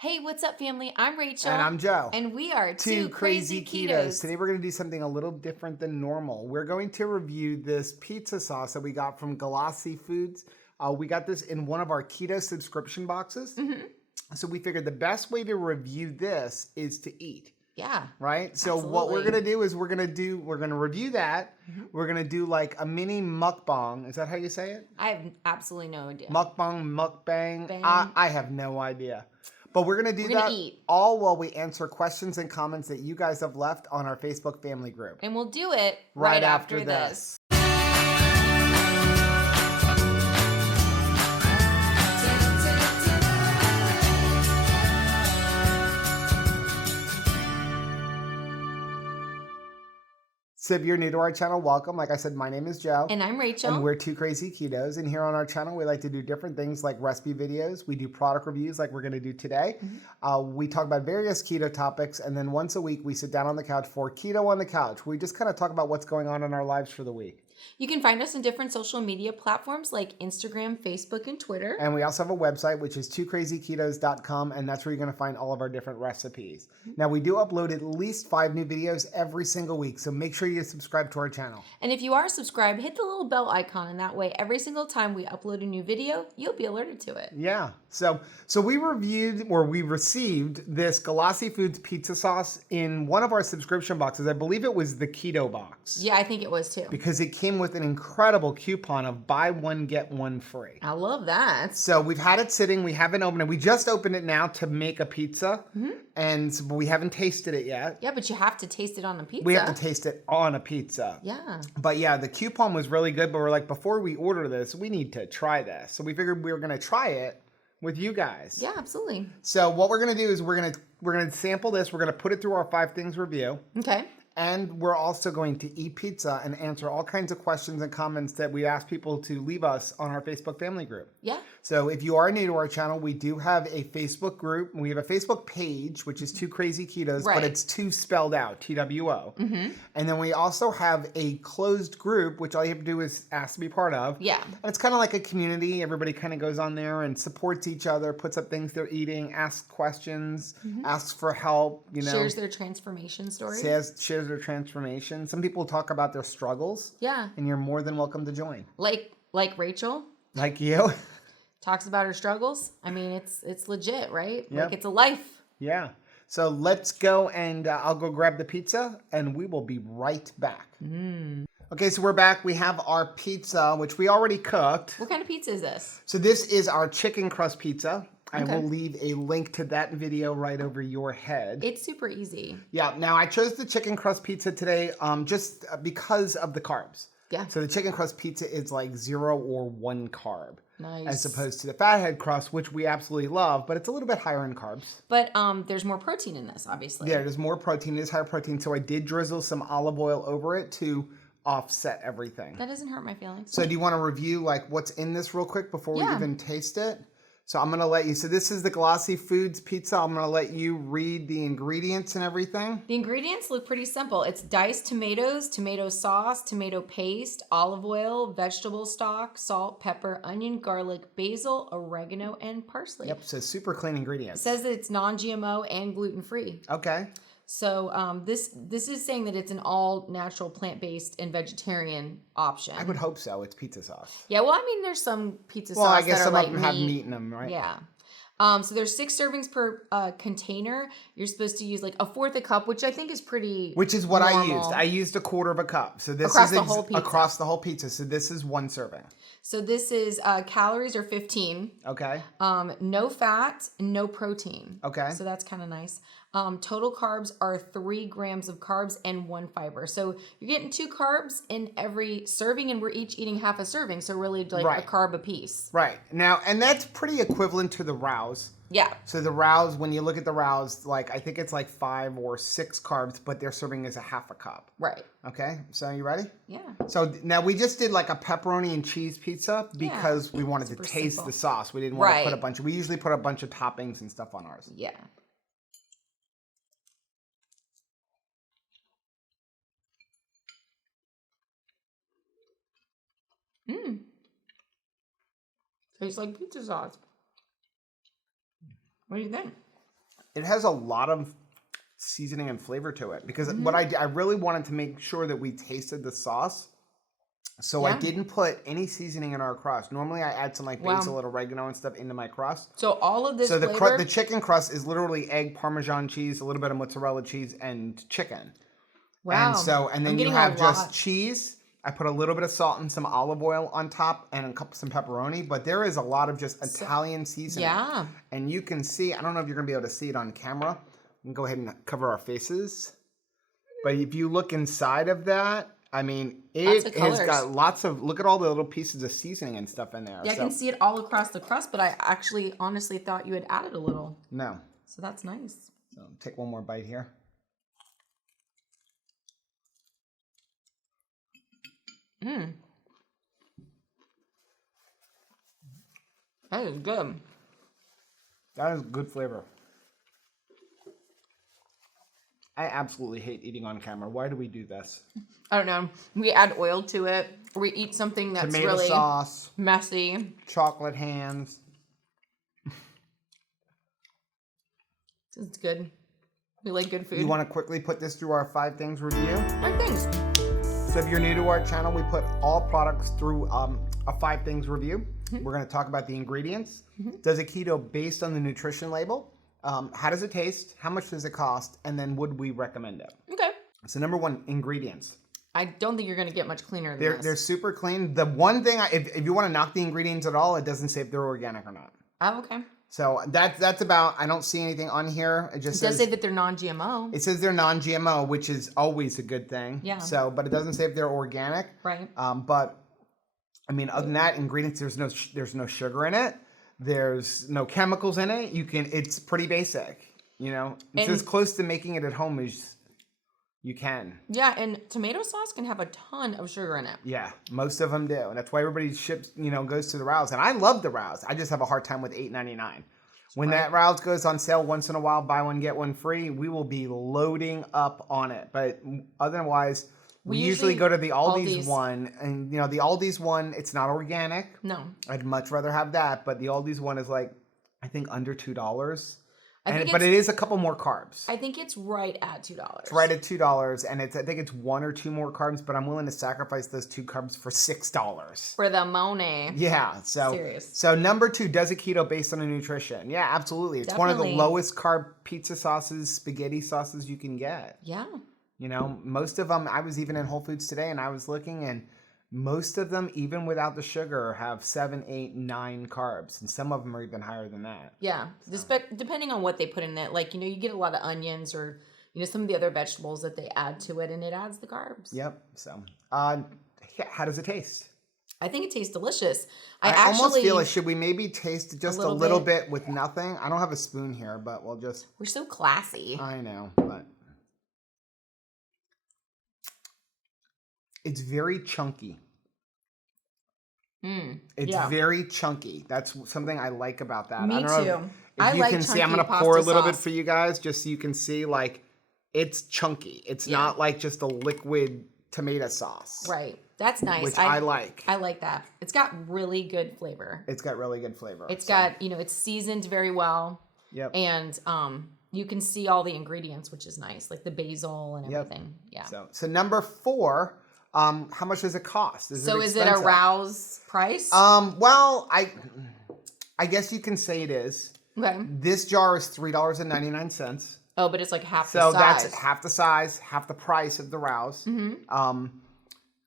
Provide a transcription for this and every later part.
Hey, what's up, family? I'm Rachel. And I'm Joe. And we are Two Crazy Ketos. Today we're going to do something a little different than normal. We're going to review this pizza sauce that we got from Galassi Foods. We got this in one of our keto subscription boxes. Mm-hmm. So we figured the best way to review this is to eat. Yeah. Right? So absolutely. What we're going to do is we're going to review that. Mm-hmm. We're going to do like a mini mukbang. Is that how you say it? I have absolutely no idea. Mukbang. Bang. I have no idea. But we're going to do that all while we answer questions and comments that you guys have left on our Facebook family group. And we'll do it right after this. So if you're new to our channel, welcome. Like I said, my name is Joe. And I'm Rachel. And we're Two Crazy Ketos. And here on our channel, we like to do different things like recipe videos. We do product reviews like we're going to do today. Mm-hmm. We talk about various keto topics. And then once a week, we sit down on the couch for Keto on the Couch. We just kind of talk about what's going on in our lives for the week. You can find us on different social media platforms like Instagram, Facebook, and Twitter. And we also have a website, which is twocrazyketos.com, and that's where you're going to find all of our different recipes. Mm-hmm. Now, we do upload at least 5 new videos every single week, so make sure you subscribe to our channel. And if you are subscribed, hit the little bell icon, and that way, every single time we upload a new video, you'll be alerted to it. Yeah. So we received this Galassi Foods pizza sauce in one of our subscription boxes. I believe it was the Keto Box. Yeah, I think it was too. Because it came with an incredible coupon of buy one, get one free. I love that. So we've had it sitting. We haven't opened it. We just opened it now to make a pizza. Mm-hmm. And we haven't tasted it yet. Yeah, but you have to taste it on a pizza. We have to taste it on a pizza. Yeah. But yeah, the coupon was really good. But we're like, before we order this, we need to try this. So we figured we were going to try it with you guys. Yeah, absolutely. So what we're going to do is we're going to sample this. We're going to put it through our 5 things review. Okay. And we're also going to eat pizza and answer all kinds of questions and comments that we ask people to leave us on our Facebook family group. Yeah. So if you are new to our channel, we do have a Facebook group. We have a Facebook page, which is Two Crazy Ketos, but it's 2 spelled out, TWO. Mm-hmm. And then we also have a closed group, which all you have to do is ask to be part of. Yeah. And it's kind of like a community. Everybody kind of goes on there and supports each other, puts up things they're eating, asks questions, asks for help, shares their transformation story. Shares their transformation. Some people talk about their struggles. Yeah. And you're more than welcome to join. Like Rachel. Like you. Talks about her struggles. I mean, it's legit, right? Yep. Like it's a life. Yeah. So let's go and I'll go grab the pizza and we will be right back. Okay, so we're back. We have our pizza, which we already cooked. What kind of pizza is this? So this is our chicken crust pizza. I will leave a link to that video right over your head. It's super easy. Yeah. Now, I chose the chicken crust pizza today just because of the carbs. Yeah. So the chicken crust pizza is like 0 or 1 carb. Nice. As opposed to the fathead crust, which we absolutely love, but it's a little bit higher in carbs. But there's more protein in this, obviously. Yeah, there's more protein. It is higher protein. So I did drizzle some olive oil over it to offset everything. That doesn't hurt my feelings. So do you want to review like what's in this real quick before we even taste it? So I'm going to let you, so this is the Galassi Foods pizza. I'm going to let you read the ingredients and everything. The ingredients look pretty simple. It's diced tomatoes, tomato sauce, tomato paste, olive oil, vegetable stock, salt, pepper, onion, garlic, basil, oregano, and parsley. Yep, so super clean ingredients. It says that it's non-GMO and gluten-free. Okay. So this is saying that it's an all-natural, plant-based, and vegetarian option. I would hope so. It's pizza sauce. Yeah, well, I mean, there's some pizza sauce that are like meat. Well, I guess some of them have meat. meat in them, right? Yeah. So there's 6 servings per container. You're supposed to use like a 1/4 a cup, which I think is pretty Which is what normal. I used. I used a 1/4 cup. So this across is the whole pizza. Across the whole pizza. So this is 1 serving. So this is calories are 15. Okay. No fat, no protein. Okay. So that's kind of nice. Total carbs are 3 grams of carbs and 1 fiber. So you're getting 2 carbs in every serving, and we're each eating half a serving. So really like a carb a piece. Right. Now, and that's pretty equivalent to the rouse. Yeah. So the rouse, when you look at the rouse, like I think it's like 5 or 6 carbs, but they're serving as a 1/2 cup. Right. Okay. So you ready? Yeah. So now we just did like a pepperoni and cheese pizza because we wanted to taste the sauce. We didn't want to put a bunch. We usually put a bunch of toppings and stuff on ours. Yeah. Tastes like pizza sauce. What do you think? It has a lot of seasoning and flavor to it because what I really wanted to make sure that we tasted the sauce. So I didn't put any seasoning in our crust. Normally I add some like basil and oregano and stuff into my crust. So all of this the chicken crust is literally egg, Parmesan cheese, a little bit of mozzarella cheese, and chicken. Wow. And then you have just cheese. I put a little bit of salt and some olive oil on top and some pepperoni, but there is a lot of just Italian seasoning. Yeah. And you can see, I don't know if you're going to be able to see it on camera. We can go ahead and cover our faces. But if you look inside of that, I mean, it has got lots of, look at all the little pieces of seasoning and stuff in there. Yeah, I can see it all across the crust, but I actually honestly thought you had added a little. No. So that's nice. So take one more bite here. Mmm. That is good. That is good flavor. I absolutely hate eating on camera. Why do we do this? I don't know. We add oil to it. Or we eat something that's tomato really sauce, messy. chocolate hands. It's good. We like good food. You want to quickly put this through our 5 things review? 5 things. So if you're new to our channel, we put all products through a 5 things review. We're going to talk about the ingredients. Does a keto based on the nutrition label? How does it taste? How much does it cost? And then would we recommend it? Okay. So number 1, ingredients. I don't think you're going to get much cleaner than this. They're super clean. The one thing, if you want to knock the ingredients at all, it doesn't say if they're organic or not. Oh, okay. So that's about, I don't see anything on here. It just does say that they're non-GMO. It says they're non-GMO, which is always a good thing. Yeah. So, but it doesn't say if they're organic. Right. But I mean, other than that, ingredients, there's no sugar in it. There's no chemicals in it. It's pretty basic, you know. It's as close to making it at home as you can. Yeah, and tomato sauce can have a ton of sugar in it. Yeah, most of them do. And that's why everybody goes to the Rouse. And I love the Rouse. I just have a hard time with $8.99. When that Rouse goes on sale once in a while, buy one, get one free, we will be loading up on it. But otherwise, we usually go to the Aldi's one. And, you know, the Aldi's one, it's not organic. No. I'd much rather have that. But the Aldi's one is like, I think under $2. But it is a couple more carbs. I think it's right at $2. It's right at $2, and I think it's 1 or 2 more carbs, but I'm willing to sacrifice those 2 carbs for $6. For the money. Yeah. So number 2, does a keto based on a nutrition? Yeah, absolutely. It's one of the lowest carb pizza sauces, spaghetti sauces you can get. Yeah. You know, most of them, I was even in Whole Foods today, and I was looking, and most of them, even without the sugar, have 7, 8, 9 carbs. And some of them are even higher than that. Yeah. So. Depending on what they put in it. Like, you know, you get a lot of onions or, some of the other vegetables that they add to it, and it adds the carbs. Yep. So, how does it taste? I think it tastes delicious. I almost feel like, should we maybe taste just a little bit with nothing? I don't have a spoon here, but we'll just... We're so classy. I know, but... It's very chunky. It's very chunky. That's something I like about that. Me I don't too. know if you can see. I'm going to pour a little bit for you guys just so you can see, like, it's chunky. It's not like just a liquid tomato sauce. Right. That's nice. Which I like. I like that. It's got really good flavor. It's got really good flavor. It's got, it's seasoned very well. Yep. And you can see all the ingredients, which is nice, like the basil and everything. Yeah. So number 4... how much does it cost? Is it a Rouse price? Well, I guess you can say it is. Okay. This jar is $3.99. Oh, but it's like half the size. So that's half the size, half the price of the Rouse. Mm-hmm.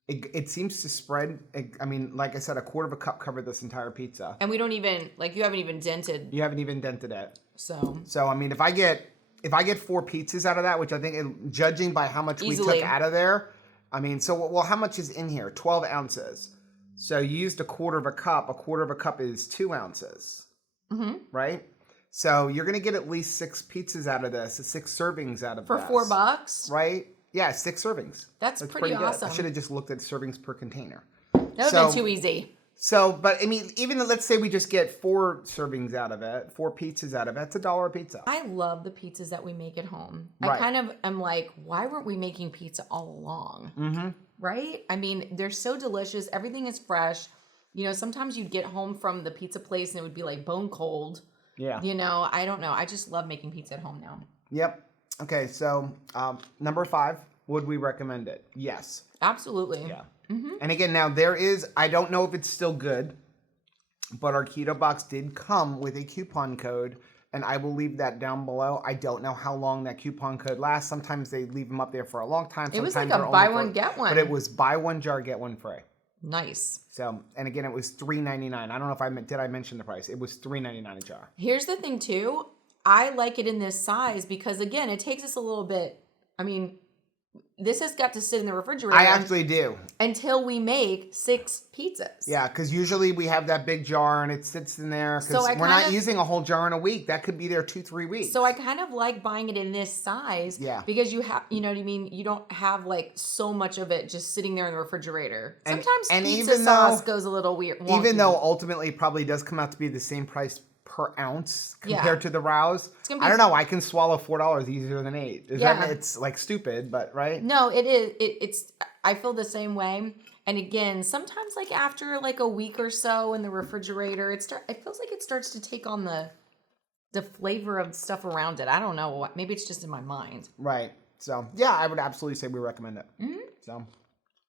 It seems to spread. I mean, like I said, a quarter of a cup covered this entire pizza. And we don't even, you haven't even dented. You haven't even dented it. So I mean, if I get 4 pizzas out of that, which I think, judging by how much we took out of there, I mean, how much is in here? 12 ounces. So you used a quarter of a cup. A quarter of a cup is 2 ounces. Mm-hmm. Right? So you're going to get at least 6 pizzas out of this, 6 servings out of this. For $4? Right? Yeah, 6 servings. That's pretty awesome. Good. I should have just looked at servings per container. That would have been too easy. So, but I mean, even let's say we just get 4 servings out of it, 4 pizzas out of it, that's $1 a pizza. I love the pizzas that we make at home. Right. I kind of am like, why weren't we making pizza all along? Mm-hmm. Right? I mean, they're so delicious. Everything is fresh. Sometimes you'd get home from the pizza place and it would be like bone cold. Yeah. You know, I don't know. I just love making pizza at home now. Yep. Okay, so number 5, would we recommend it? Yes. Absolutely. Yeah. And again, now there is, I don't know if it's still good, but our Keto Box did come with a coupon code, and I will leave that down below. I don't know how long that coupon code lasts. Sometimes they leave them up there for a long time. It was Sometimes like a they're buy only one, get one. But it was buy one jar, get one free. Nice. So, and again, it was $3.99. I don't know if did I mention the price? It was $3.99 a jar. Here's the thing too. I like it in this size because again, it takes us a little bit. I mean, this has got to sit in the refrigerator. I actually do. Until we make 6 pizzas. Yeah, because usually we have that big jar and it sits in there because we're not using a whole jar in a week. That could be there 2-3 weeks. So I kind of like buying it in this size. Yeah. Because you have, you know what I mean? You don't have like so much of it just sitting there in the refrigerator. Sometimes pizza sauce goes a little weird. Wonky. Even though ultimately it probably does come out to be the same price per ounce compared to the Rouse. I don't know. I can swallow $4 easier than 8. It's like stupid, but right? No, it is. It's. I feel the same way. And again, sometimes like after like a week or so in the refrigerator, it feels like it starts to take on the flavor of stuff around it. I don't know. Maybe it's just in my mind. Right. So yeah, I would absolutely say we recommend it.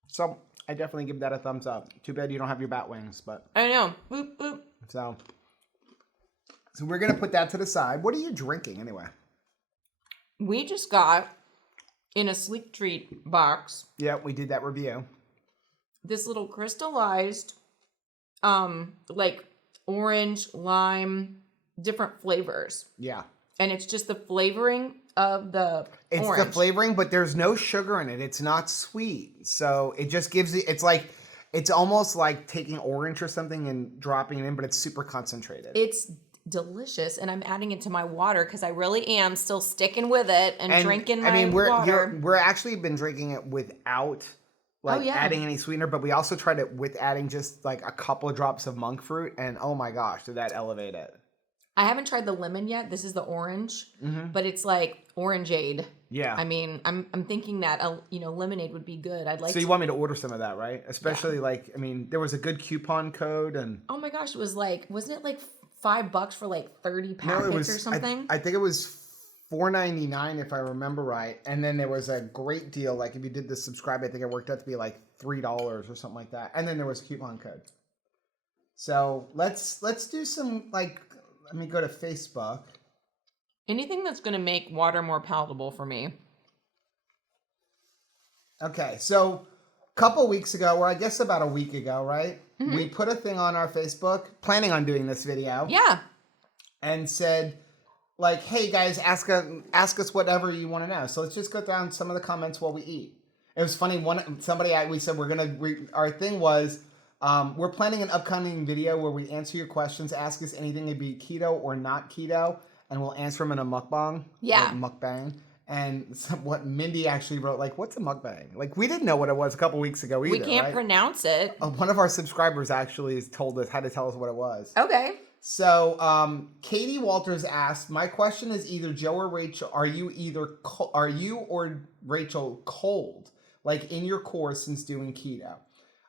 So I definitely give that a thumbs up. Too bad you don't have your bat wings, but I know. Boop, boop. So we're going to put that to the side. What are you drinking anyway? We just got in a Sleek Treat box. Yeah, we did that review. This little crystallized, like orange, lime, different flavors. Yeah. And it's just the flavoring of the orange. It's the flavoring, but there's no sugar in it. It's not sweet. So it just gives you, it's almost like taking orange or something and dropping it in, but it's super concentrated. It's delicious, and I'm adding it to my water because I really am still sticking with it and drinking my water. We're actually been drinking it without adding any sweetener, but we also tried it with adding just like a couple of drops of monk fruit, and oh my gosh, did that elevate it. I haven't tried the lemon yet. This is the orange, but it's like orangeade. Yeah. I mean, I'm thinking that lemonade would be good. So you want me to order some of that, right? Especially there was a good coupon code, and oh my gosh, it was like, wasn't it like $5 for like 30 packets or something? I think it was $4.99 if I remember right. And then there was a great deal. Like if you did the subscribe, I think it worked out to be like $3 or something like that. And then there was a coupon code. So let's do some let me go to Facebook. Anything that's going to make water more palatable for me. Okay, so a couple weeks ago, or I guess about a week ago, right? We put a thing on our Facebook, planning on doing this video. Yeah. And said, hey guys, ask us whatever you want to know. So let's just go down some of the comments while we eat. It was funny. We said our thing was, we're planning an upcoming video where we answer your questions, ask us anything to be keto or not keto, and we'll answer them in a mukbang. Yeah. Mukbang. And what Mindy actually wrote, what's a mukbang? We didn't know what it was a couple weeks ago either. We can't pronounce it. One of our subscribers actually had to tell us what it was. Okay. So Katie Walters asked, my question is either Joe or Rachel, are you or Rachel cold, in your core since doing keto?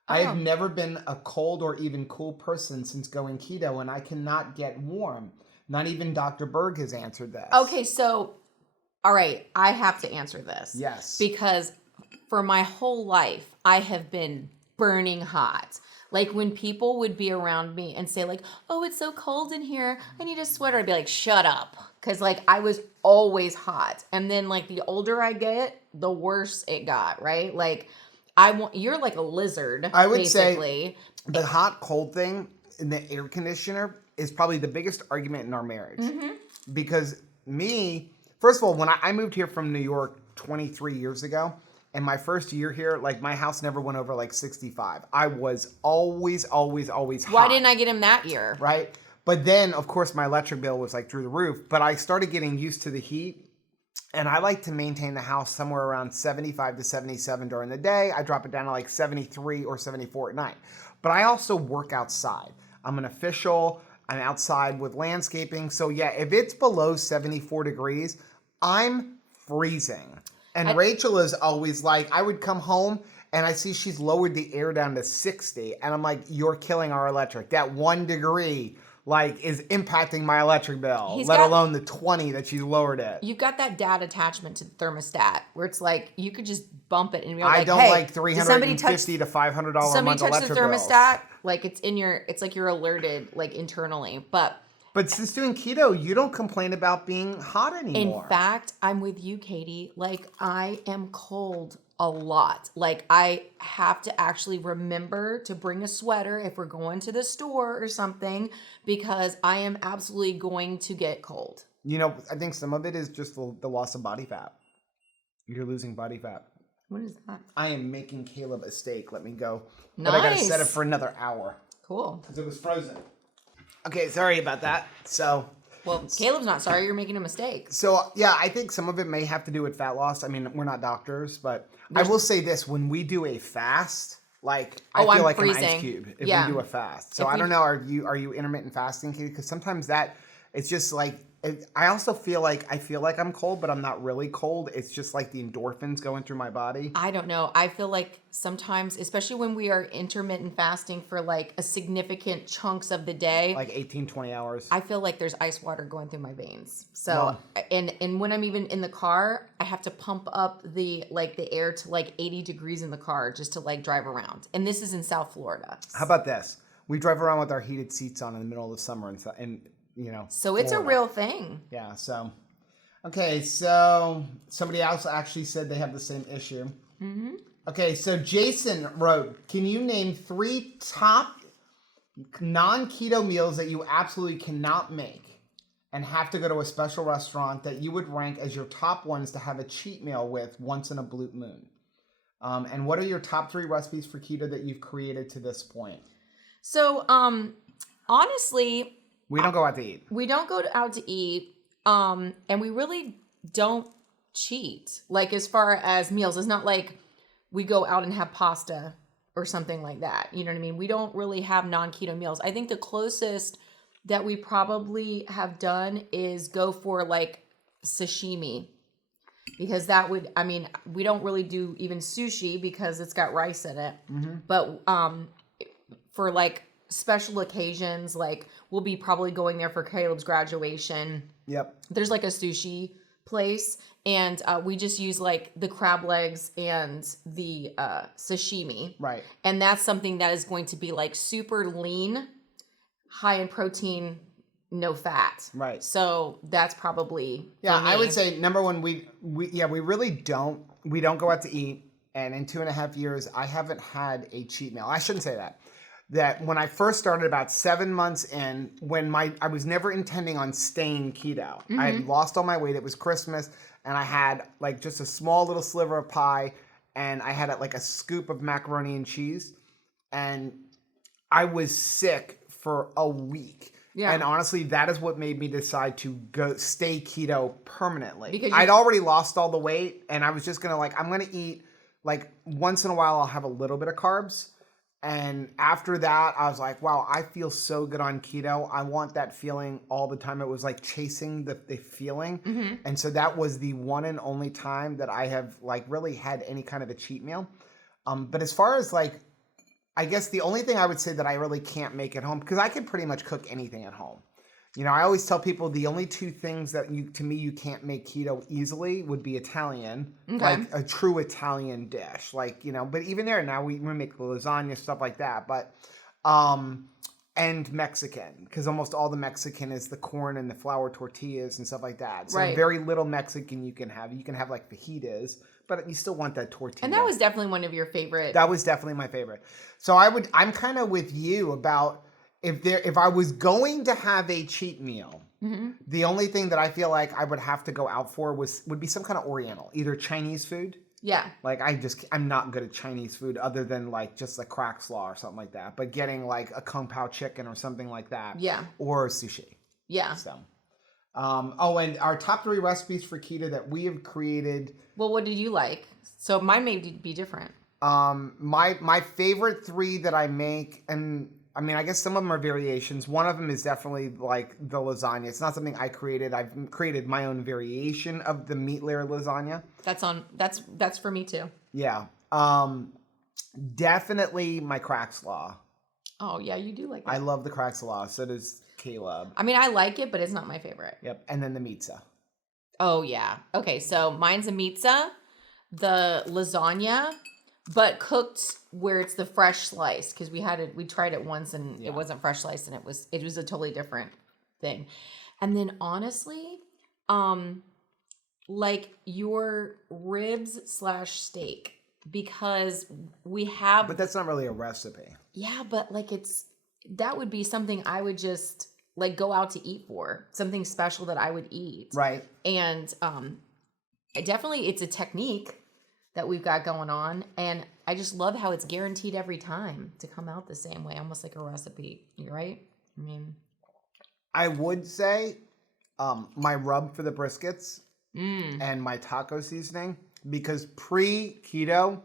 I have never been a cold or even cool person since going keto, and I cannot get warm. Not even Dr. Berg has answered this. Okay, so... all right, I have to answer this. Yes. Because for my whole life, I have been burning hot. When people would be around me and say oh, it's so cold in here, I need a sweater. I'd be like, shut up. Because I was always hot. And then the older I get, the worse it got, right? You're like a lizard, I would say the hot cold thing in the air conditioner is probably the biggest argument in our marriage. Because first of all, when I moved here from New York 23 years ago, and my first year here, my house never went over 65. I was always hot. Why didn't I get him that year? Right? But then, of course, my electric bill was through the roof. But I started getting used to the heat, and I like to maintain the house somewhere around 75 to 77 during the day. I drop it down to 73 or 74 at night. But I also work outside. I'm an official. I'm outside with landscaping. So yeah, if it's below 74 degrees, I'm freezing. And Rachel is always I would come home and I see she's lowered the air down to 60. And I'm you're killing our electric. That 1 degree like is impacting my electric bill, let alone the 20 that she's lowered it. You've got that dad attachment to the thermostat where it's like you could just bump it and you're I don't like $350 to $500 a month somebody touch electric the thermostat, bills. like it's like you're alerted like internally. But since doing keto, you don't complain about being hot anymore. In fact, I'm with you, Katie. Like I am cold a lot. Like I have to actually remember to bring a sweater if we're going to the store or something because I am absolutely going to get cold. You know, I think some of it is just the loss of body fat. You're losing body fat. What is that? I am making Caleb a steak. Let me go. Nice. But I got to set it for another hour. Cool. Because it was frozen. Okay, sorry about that. Well, Caleb's not sorry. You're making a mistake. So, yeah, I think some of it may have to do with fat loss. I mean, we're not doctors, but I will say this. When we do a fast, like, I feel I'm like freezing. An ice cube if we do a fast. So, I don't know. Are you intermittent fasting, Katie? Because sometimes it's just like, I also feel like I'm cold, but I'm not really cold. It's just like the endorphins going through my body. I don't know. I feel like sometimes, especially when we are intermittent fasting for like a significant chunks of the day. Like 18, 20 hours. I feel like there's ice water going through my veins. So, and when I'm even in the car, I have to pump up the air to like 80 degrees in the car just to like drive around. And this is in South Florida. How about this? We drive around with our heated seats on in the middle of the summer and you know. So it's Florida. A real thing. Yeah. So, okay. So somebody else actually said they have the same issue. Mm-hmm. Okay. So Jason wrote, can you name 3 top non-keto meals that you absolutely cannot make and have to go to a special restaurant that you would rank as your top ones to have a cheat meal with once in a blue moon? And what are your top 3 recipes for keto that you've created to this point? So, honestly, we don't go out to eat. We don't go out to eat. And we really don't cheat. Like as far as meals, it's not like we go out and have pasta or something like that. You know what I mean? We don't really have non-keto meals. I think the closest that we probably have done is go for like sashimi. Because that would, I mean, we don't really do even sushi because it's got rice in it. Mm-hmm. But for like special occasions, like we'll be probably going there for Caleb's graduation. Yep. There's like a sushi place and we just use like the crab legs and the sashimi. Right. And that's something that is going to be like super lean, high in protein, no fat. Right. So that's probably I would say number one, we really don't go out to eat, and in 2.5 years I haven't had a cheat meal. I shouldn't say that. That when I first started about 7 months in, when I was never intending on staying keto. Mm-hmm. I had lost all my weight. It was Christmas, and I had like just a small little sliver of pie, and I had like a scoop of macaroni and cheese, and I was sick for a week. Yeah. And honestly, that is what made me decide to go stay keto permanently. Because I'd already lost all the weight, and I was just gonna I'm gonna eat like once in a while. I'll have a little bit of carbs. And after that, I was like, wow, I feel so good on keto. I want that feeling all the time. It was like chasing the feeling. Mm-hmm. And so that was the one and only time that I have like really had any kind of a cheat meal. But as far as like, I guess the only thing I would say that I really can't make at home, because I can pretty much cook anything at home. You know, I always tell people the only 2 things that you can't make keto easily would be Italian, like a true Italian dish. Like, you know, but even there now we make lasagna, stuff like that. But, and Mexican, because almost all the Mexican is the corn and the flour tortillas and stuff like that. So very little Mexican you can have. You can have like fajitas, but you still want that tortilla. And that was definitely one of your favorite. That was definitely my favorite. So I'm kind of with you about, if I was going to have a cheat meal, mm-hmm. the only thing that I feel like I would have to go out for would be some kind of Oriental, either Chinese food. Yeah. Like I'm not good at Chinese food other than like just a crack slaw or something like that. But getting like a kung pao chicken or something like that. Yeah. Or sushi. Yeah. So, and our top 3 recipes for keto that we have created. Well, what did you like? So mine may be different. My favorite 3 that I make, and I mean, I guess some of them are variations. One of them is definitely like the lasagna. It's not something I created. I've created my own variation of the meat layer lasagna. That's for me too. Yeah. Definitely my crack slaw. Oh yeah, you do like that. I love the crack slaw. So does Caleb. I mean, I like it, but it's not my favorite. Yep. And then the pizza. Oh, yeah. Okay, so mine's a pizza, the lasagna, but cooked where it's the fresh slice, because we tried it once and it wasn't fresh slice, and it was a totally different thing. And then honestly, like your ribs / steak, because we have. But that's not really a recipe. Yeah, but like that would be something I would just like go out to eat for, something special that I would eat. Right. And definitely it's a technique that we've got going on, and I just love how it's guaranteed every time to come out the same way, almost like a recipe. You're right? I mean, I would say my rub for the briskets and my taco seasoning, because pre-keto,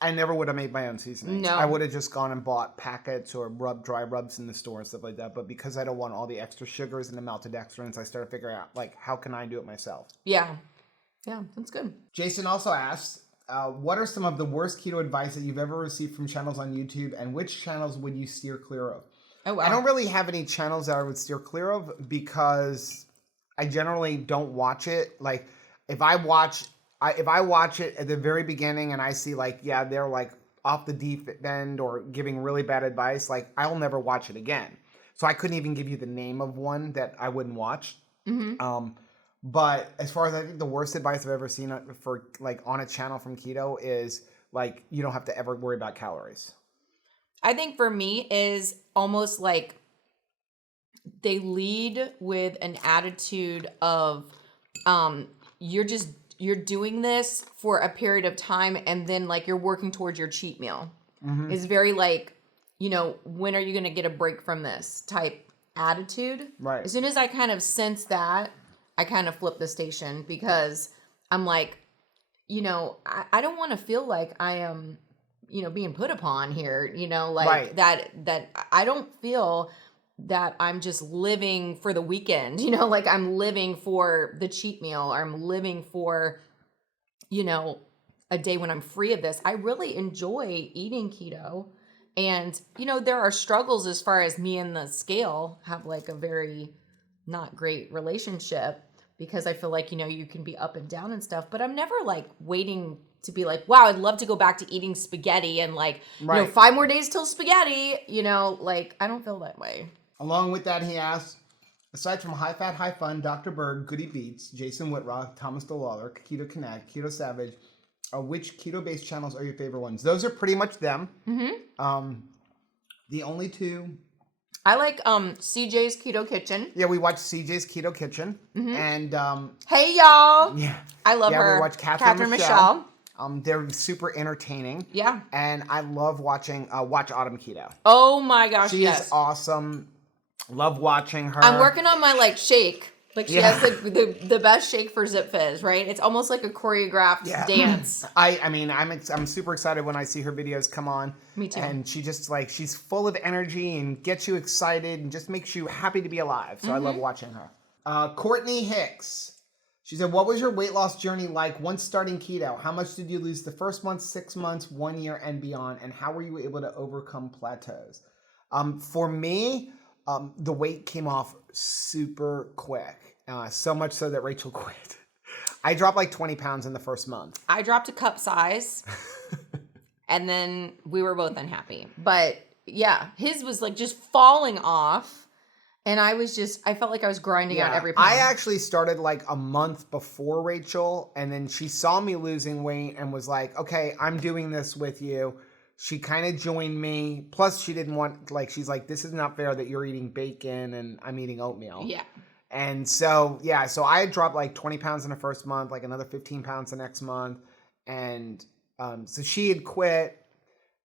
I never would have made my own seasonings. No. I would have just gone and bought packets or dry rubs in the store and stuff like that. But because I don't want all the extra sugars and the maltodextrins, I started figuring out, like, how can I do it myself? Yeah. Yeah, that's good. Jason also asked, what are some of the worst keto advice that you've ever received from channels on YouTube, and which channels would you steer clear of? Oh, wow. I don't really have any channels that I would steer clear of, because I generally don't watch it. Like, if I watch it at the very beginning and I see like, yeah, they're like off the deep end or giving really bad advice, like I'll never watch it again. So I couldn't even give you the name of one that I wouldn't watch. Mm-hmm. But as far as I think the worst advice I've ever seen for like on a channel from keto is like, you don't have to ever worry about calories. I think for me is almost like they lead with an attitude of you're doing this for a period of time, and then like you're working towards your cheat meal. Mm-hmm. It's very like, when are you going to get a break from this type attitude? Right. As soon as I kind of sense that, I kind of flip the station, because I'm like, I don't want to feel like I am, being put upon here, like right. that I don't feel that I'm just living for the weekend, like I'm living for the cheat meal, or I'm living for, a day when I'm free of this. I really enjoy eating keto. And, there are struggles as far as me and the scale have like a very not great relationship, because I feel like, you can be up and down and stuff, but I'm never like waiting to be like, wow, I'd love to go back to eating spaghetti and like, right. 5 more days till spaghetti, like I don't feel that way. Along with that, he asked, aside from High Fat, High Fun, Dr. Berg, Goody Beats, Jason Whitrock, Thomas DeLawler, Keto Connect, Keto Savage, which keto-based channels are your favorite ones? Those are pretty much them. Mm-hmm. The only two... I like CJ's Keto Kitchen. Yeah, we watch CJ's Keto Kitchen. Mm-hmm. And... hey, y'all! Yeah. I love her. Yeah, we watch Catherine Michelle. They're super entertaining. Yeah. And I love watching Watch Autumn Keto. Oh my gosh, she is awesome. Love watching her. I'm working on my shake. Like she has the best shake for Zip Fizz, right? It's almost like a choreographed dance. I mean, I'm super excited when I see her videos come on. Me too. And she just she's full of energy and gets you excited and just makes you happy to be alive. So I love watching her. Courtney Hicks. She said, what was your weight loss journey like once starting keto? How much did you lose the first month, 6 months, 1 year, and beyond? And how were you able to overcome plateaus? For me, the weight came off super quick. So much so that Rachel quit. I dropped like 20 pounds in the first month. I dropped a cup size. And then we were both unhappy. But yeah, his was like just falling off. And I felt like I was grinding out every pound. I actually started like a month before Rachel, and then she saw me losing weight and was like, okay, I'm doing this with you. She kind of joined me. Plus, she didn't want, she's like, this is not fair that you're eating bacon and I'm eating oatmeal. Yeah. And so I had dropped like 20 pounds in the first month, like another 15 pounds the next month. And so she had quit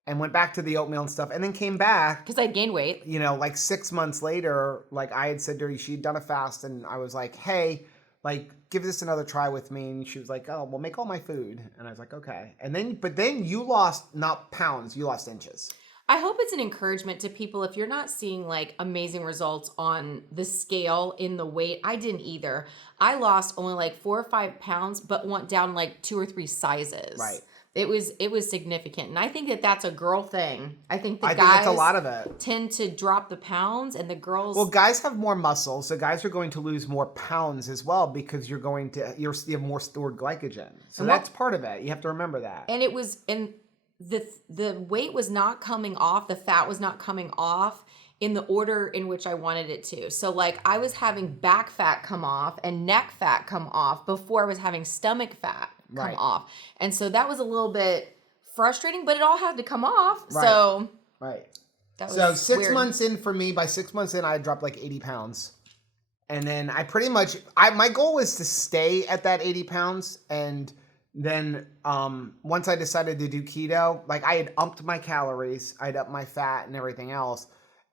and went back to the oatmeal and stuff, and then came back. Because I gained weight. Like 6 months later, like I had said to her, she'd done a fast, and I was like, hey, like, give this another try with me. And she was like, oh, well, make all my food. And I was like, okay. But then you lost not pounds, you lost inches. I hope it's an encouragement to people if you're not seeing like amazing results on the scale in the weight. I didn't either. I lost only like 4 or 5 pounds, but went down like 2 or 3 sizes. Right. It was significant. And I think that that's a girl thing. I think guys think it's a lot of it. Tend to drop the pounds and the girls. Well, guys have more muscle, so guys are going to lose more pounds as well because you have more stored glycogen. So that's part of it. You have to remember that. And the weight was not coming off, the fat was not coming off in the order in which I wanted it to. So like I was having back fat come off and neck fat come off before I was having stomach fat come off. And so that was a little bit frustrating, but it all had to come off. Right. So that was so 6 weird. Months in for me, by 6 months in, I had dropped like 80 pounds. And then I pretty much, my goal was to stay at that 80 pounds. And then once I decided to do keto, like I had upped my calories, I'd upped my fat and everything else.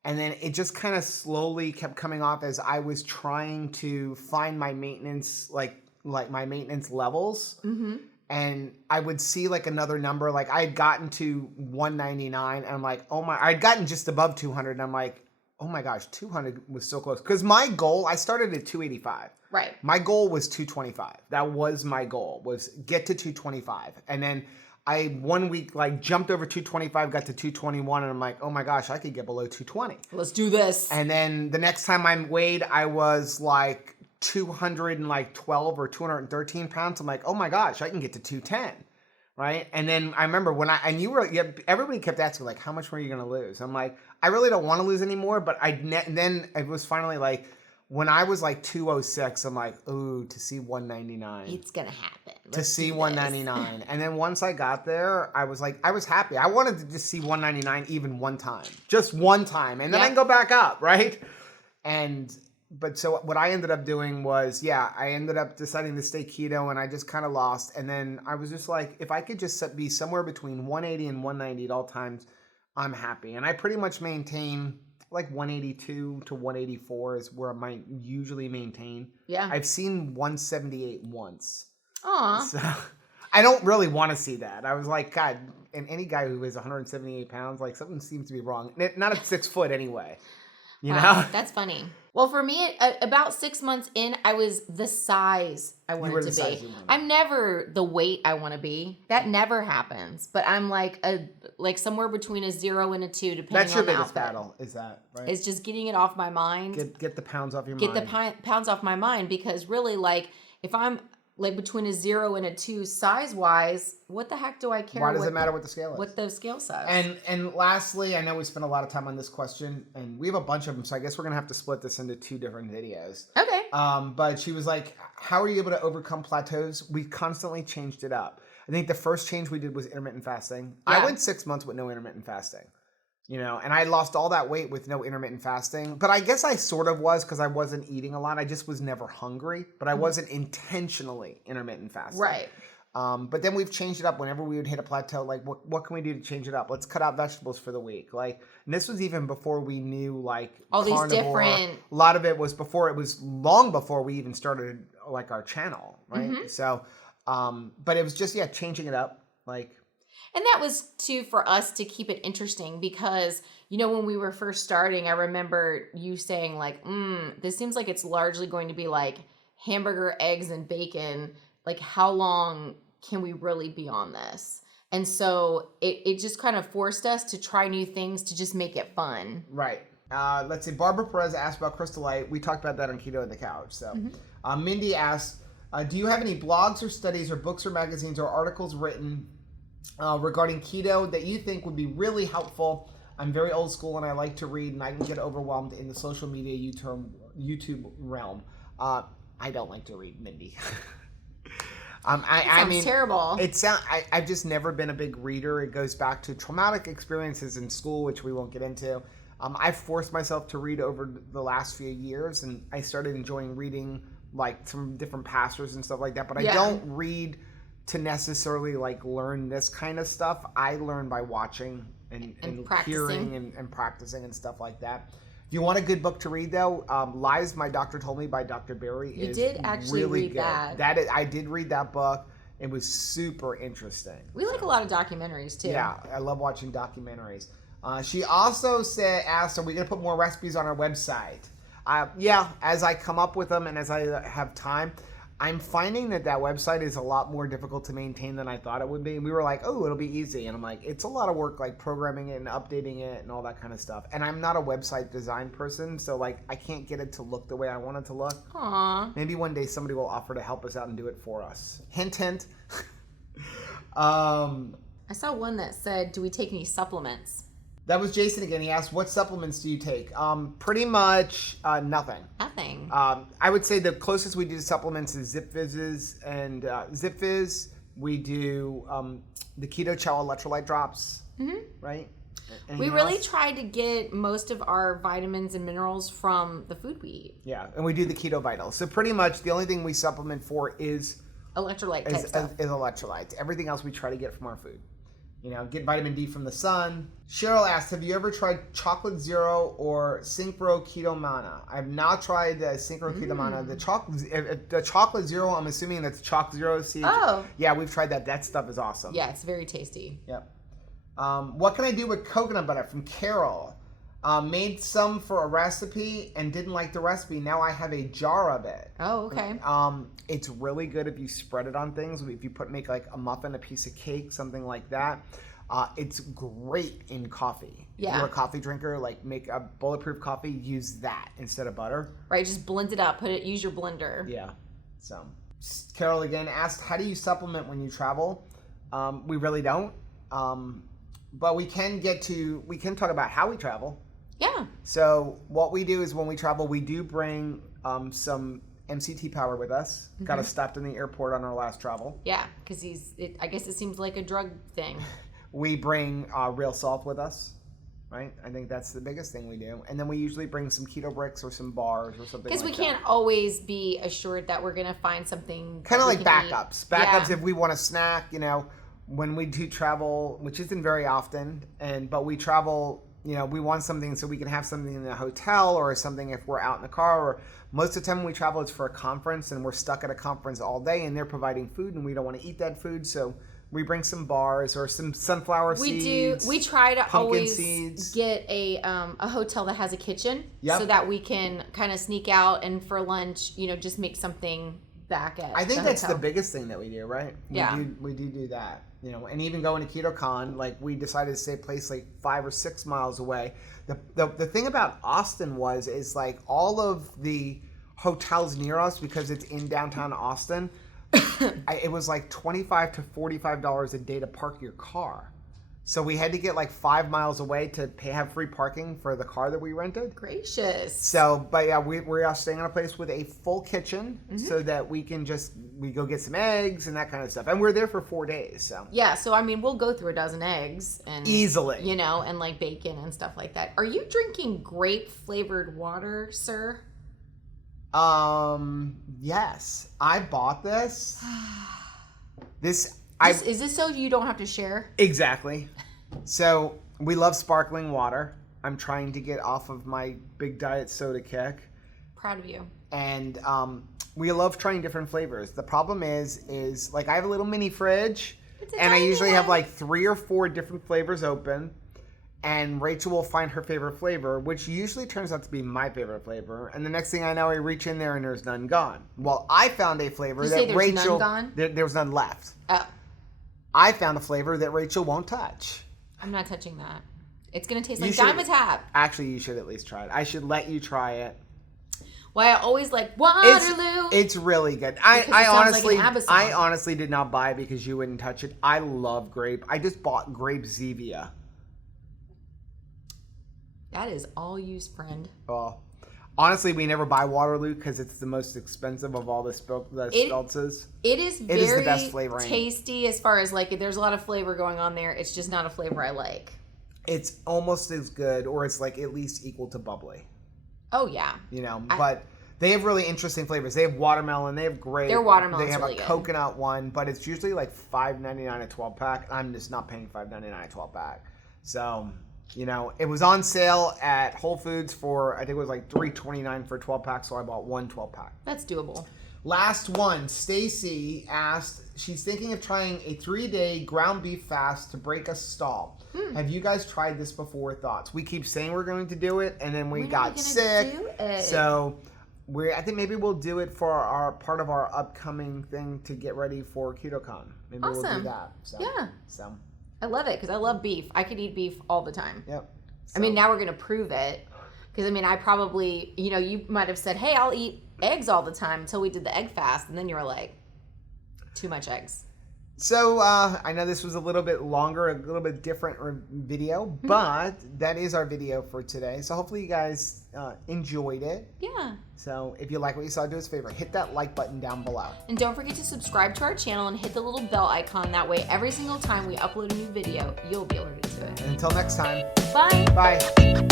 And then it just kind of slowly kept coming off as I was trying to find my maintenance, like my maintenance levels. Mm-hmm. And I would see like another number, like I had gotten to 199 and I'm like, I'd gotten just above 200 and I'm like, oh my gosh, 200 was so close. Because my goal, I started at 285. Right. My goal was 225. That was my goal, was get to 225. And then I 1 week like jumped over 225, got to 221, and I'm like, oh my gosh, I could get below 220. Let's do this. And then the next time I weighed, I was like 212 or 213 pounds. I'm like, oh my gosh, I can get to 210, right? And then I remember when everybody kept asking like, how much more are you gonna lose? I'm like, I really don't want to lose anymore, but then it was finally like, when I was like 206, I'm like, ooh, to see 199. It's going to happen. To see 199. And then once I got there, I was happy. I wanted to just see 199 even one time. Just one time. And then I can go back up, right? But so what I ended up doing was, I ended up deciding to stay keto and I just kind of lost. And then I was just like, if I could just be somewhere between 180 and 190 at all times, I'm happy. And I pretty much maintain like 182 to 184 is where I might usually maintain. Yeah. I've seen 178 once. Aw. So I don't really want to see that. I was like, God, and any guy who is 178 pounds, like something seems to be wrong. Not at 6 foot anyway. You know? That's funny. Well, for me, about 6 months in, I was the size I wanted to be. I'm never the weight I want to be. That never happens. But I'm like somewhere between a 0 and a 2, depending on the outfit. That's your biggest battle, is that, right? It's just getting it off my mind. Get the pounds off your mind. Get the pounds off my mind, because really, like, if I'm like between a 0 and a 2 size-wise, what the heck do I care? Why does it matter what the scale is? What the scale says. And lastly, I know we spent a lot of time on this question, and we have a bunch of them, so I guess we're going to have to split this into 2 different videos. Okay. But she was like, how are you able to overcome plateaus? We constantly changed it up. I think the first change we did was intermittent fasting. Yeah. I went 6 months with no intermittent fasting. You know, and I lost all that weight with no intermittent fasting. But I guess I sort of was, because I wasn't eating a lot. I just was never hungry, but I wasn't intentionally intermittent fasting. Right. But then we've changed it up whenever we would hit a plateau. Like, what can we do to change it up? Let's cut out vegetables for the week. Like, and this was even before we knew, like, all carnivore. These different. A lot of it was long before we even started, like, our channel, right? Mm-hmm. So, but it was just, changing it up, like. And that was, too, for us to keep it interesting because, you know, when we were first starting, I remember you saying, like, this seems like it's largely going to be, like, hamburger, eggs, and bacon. Like, how long can we really be on this? And so it just kind of forced us to try new things to just make it fun. Right. Let's see. Barbara Perez asked about Crystal Light. We talked about that on Keto on the Couch. So Mindy asked, do you have any blogs or studies or books or magazines or articles written regarding keto that you think would be really helpful? I'm very old school and I like to read and I can get overwhelmed in the social media YouTube realm. I don't like to read, Mindy. I mean, terrible. I've just never been a big reader. It goes back to traumatic experiences in school, which we won't get into. I've forced myself to read over the last few years, and I started enjoying reading like some different pastors and stuff like that. But I don't read to necessarily like learn this kind of stuff. I learn by watching and hearing and practicing and stuff like that. If you want a good book to read, though, Lies My Doctor Told Me by Dr. Berry is really good. You did actually read that. I did read that book. It was super interesting. We like a lot of documentaries, too. Yeah, I love watching documentaries. She also asked, are we going to put more recipes on our website? As I come up with them and as I have time. I'm finding that website is a lot more difficult to maintain than I thought it would be. And we were like, oh, it'll be easy. And I'm like, it's a lot of work, like programming it and updating it and all that kind of stuff. And I'm not a website design person, so like I can't get it to look the way I want it to look. Aww. Maybe one day somebody will offer to help us out and do it for us. Hint, hint. I saw one that said, do we take any supplements? That was Jason again. He asked, what supplements do you take? Pretty much nothing. Nothing. I would say the closest we do to supplements is Zip Fizzes and Zip Fizz. We do the Keto Chow electrolyte drops, right? Anything we really else? try to get most of our vitamins and minerals from the food we eat. Yeah, and we do the Keto Vital. So pretty much the only thing we supplement for is electrolyte type stuff. Is electrolytes. Everything else we try to get from our food. You know, get vitamin D from the sun. Cheryl asked, have you ever tried Chocolate Zero or Synchro Keto Mana? I've not tried the Synchro Keto Mana. The Chocolate Zero, I'm assuming that's Choc Zero seed. Oh. Yeah, we've tried that. That stuff is awesome. Yeah, it's very tasty. Yep. What can I do with coconut butter? From Carol. Made some for a recipe and didn't like the recipe. Now I have a jar of it. Oh, okay. It's really good if you spread it on things. If you make like a muffin, a piece of cake, something like that. It's great in coffee. Yeah. If you're a coffee drinker, like make a bulletproof coffee, use that instead of butter. Right, just blend it up. Use your blender. Yeah. So Carol again asked, how do you supplement when you travel? We really don't. But we can talk about how we travel. Yeah. So what we do is when we travel, we do bring some MCT power with us. Got us stopped in the airport on our last travel. Yeah, because I guess it seems like a drug thing. We bring real salt with us, right? I think that's the biggest thing we do. And then we usually bring some keto bricks or some bars or something like that. Because we can't always be assured that we're going to find something. Kind of like backups. Backups yeah. If we want a snack, when we do travel, which isn't very often, but we travel, we want something so we can have something in the hotel or something if we're out in the car. Or most of the time when we travel, it's for a conference and we're stuck at a conference all day and they're providing food and we don't want to eat that food. So we bring some bars or some sunflower seeds. We try to always seeds. Get a hotel that has a kitchen so that we can kind of sneak out and for lunch, just make something back at I think that's hotel. the biggest thing that we do, right? We do that. And even going to KetoCon, like we decided to stay a place like 5 or 6 miles away. The thing about Austin is like all of the hotels near us, because it's in downtown Austin, it was like $25 to $45 a day to park your car. So we had to get like 5 miles away to have free parking for the car that we rented. Gracious. So, but yeah, we are staying in a place with a full kitchen so that we can we go get some eggs and that kind of stuff. And we're there for 4 days. So yeah, so I mean, we'll go through a dozen eggs and easily, and like bacon and stuff like that. Are you drinking grape flavored water, sir? Yes, I bought this. Is this so you don't have to share? Exactly. So we love sparkling water. I'm trying to get off of my big diet soda kick. Proud of you. And we love trying different flavors. The problem is like I have a little mini fridge, and I usually have like 3 or 4 different flavors open. And Rachel will find her favorite flavor, which usually turns out to be my favorite flavor. And the next thing I know, I reach in there and there's none gone. Well, I found a flavor that Rachel there's none left. Oh. I found a flavor that Rachel won't touch. I'm not touching that. It's going to taste like Dimetap. Actually, you should at least try it. I should let you try it. Why I always like Waterloo. It's really good. I honestly did not buy it because you wouldn't touch it. I love grape. I just bought grape Zevia. That is all used, friend. Well, honestly, we never buy Waterloo because it's the most expensive of all the speltzes. It is the best flavoring. Tasty as far as like there's a lot of flavor going on there. It's just not a flavor I like. It's almost as good, or it's like at least equal to bubbly. Oh yeah. But they have really interesting flavors. They have watermelon. They have grape. Their watermelon's They have really a coconut one, but it's usually like $5.99 a 12-pack. I'm just not paying $5.99 a 12-pack. So. It was on sale at Whole Foods for, I think it was like $3.29 for a 12-pack, so I bought one 12-pack. That's doable. Last one, Stacy asked, she's thinking of trying a 3-day ground beef fast to break a stall. Have you guys tried this before? Thoughts? We keep saying we're going to do it, and then we got sick. So I think maybe we'll do it for our part of our upcoming thing to get ready for KetoCon. Maybe we'll do that. So, yeah. So I love it because I love beef. I could eat beef all the time. Yep. So. I mean, now we're going to prove it. Because, I mean, I probably, you might have said, hey, I'll eat eggs all the time until we did the egg fast. And then you were like, too much eggs. So I know this was a little bit longer, a little bit different video, but that is our video for today. So hopefully you guys enjoyed it. Yeah. So if you like what you saw, do us a favor, hit that like button down below. And don't forget to subscribe to our channel and hit the little bell icon. That way, every single time we upload a new video, you'll be alerted to it. And until next time. Bye. Bye.